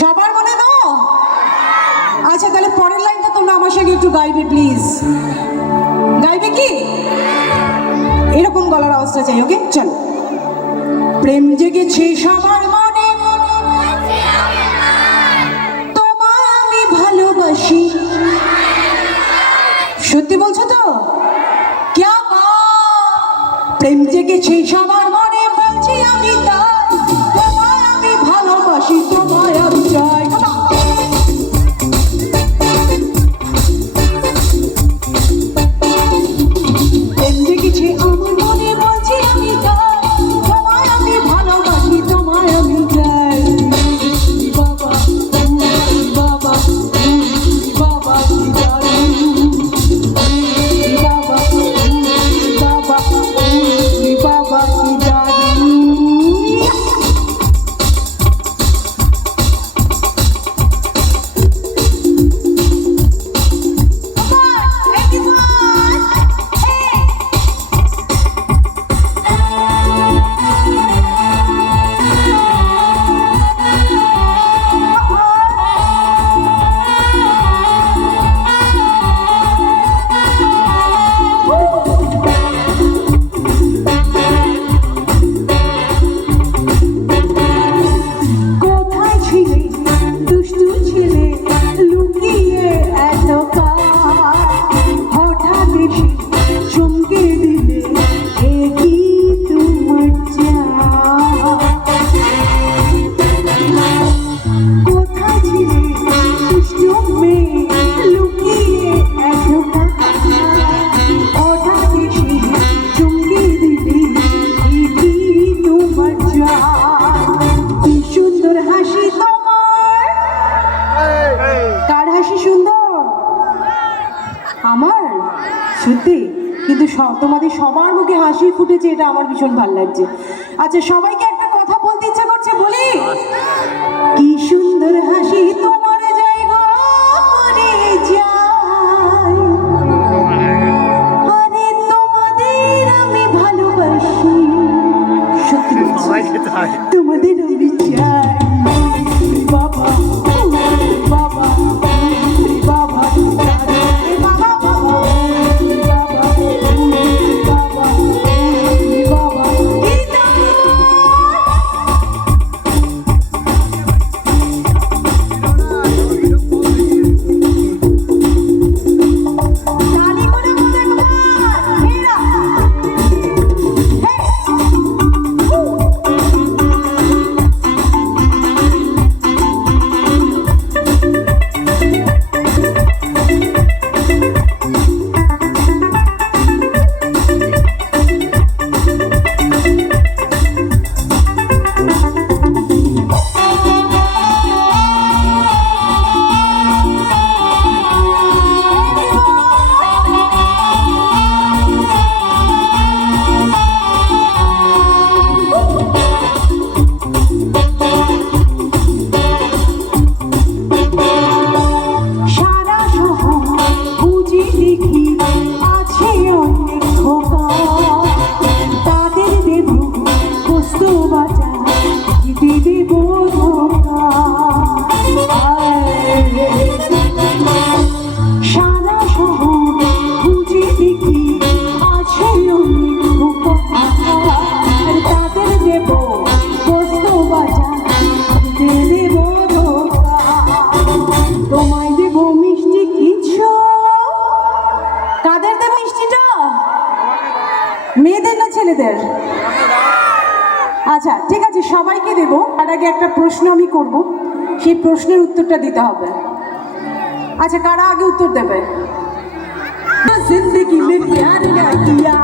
সবার মনে তো? আচ্ছা তাহলে পরের লাইনটা তোমরা আমার সঙ্গে একটু গাইবে প্লিজ। গাইবে কি? এরকম গলার আওয়াজটা চাই, ওকে? চলো। প্রেম জেগেছে সবার মনে, তোমায় আমি ভালোবাসি। সত্যি বলছো তো? ক্যা বাত! প্রেম জেগেছে সবার মনে, বলছি আমি তাই, তোমায় আমি ভালোবাসি, তোমায় আমি চাই। প্রেম জেগেছে আমার মনে, বলছি আমি তাই, তোমায় আমি ভালোবাসি, তোমায় আমি চাই। বাবা বাবা বাবা কি জানি, বাবা বাবা বাবা কি জানি। কোথায় ছিলে দুষ্টু ছিলে, লুকিয়ে এত কাল, হঠাৎ এসে চমকে দিলে, এ কি তোমার চাল? কোথায় ছিলে দুষ্টু মেয়ে, লুকিয়ে এত কাল, হঠাৎ এসে চমকে দিলে, এ কি তোমার চাল? কি সুন্দর হাসি তোমার। কার হাসি সুন্দর? আমার? সত্যি? কিন্তু তোমাদের সবার মুখে হাসি ফুটেছে, এটা আমার ভীষণ ভালো লাগছে। আচ্ছা সবাইকে একটা কথা বলতে ইচ্ছা করছে, বলি? কি সুন্দর হাসি তোমার, জায়গা করে যায়, আরে তোমাদের আমি ভালোবাসি। সত্যি বলছি, তোমাদের আমি চাই। বাবা বাবা বাবা বাবা বাবা বাবা বাবা গীতা। তালি করে বলো একবার, মেয়েরা। সারা শহর খুঁজি দেখি, আছে অনেক খোকা, তাদের দেব পোস্ত বাজা, জিতে দেব ধোকা। সারা শহর খুঁজি দেখি, আছে অনেক খোকা, আর তাদের দেব পোস্ত বাজা, জিতে দেব ধোকা। তোমায় দেব মিষ্টি কিছু। কাদের দেব মিষ্টিটা? মেয়েদের না ছেলেদের? আচ্ছা ঠিক আছে, সবাইকে দেব। তার আগে একটা প্রশ্ন আমি করব, সেই প্রশ্নের উত্তরটা দিতে হবে। আচ্ছা কারা আগে উত্তর দেবে? জিন্দগি মে প্যার না কিয়া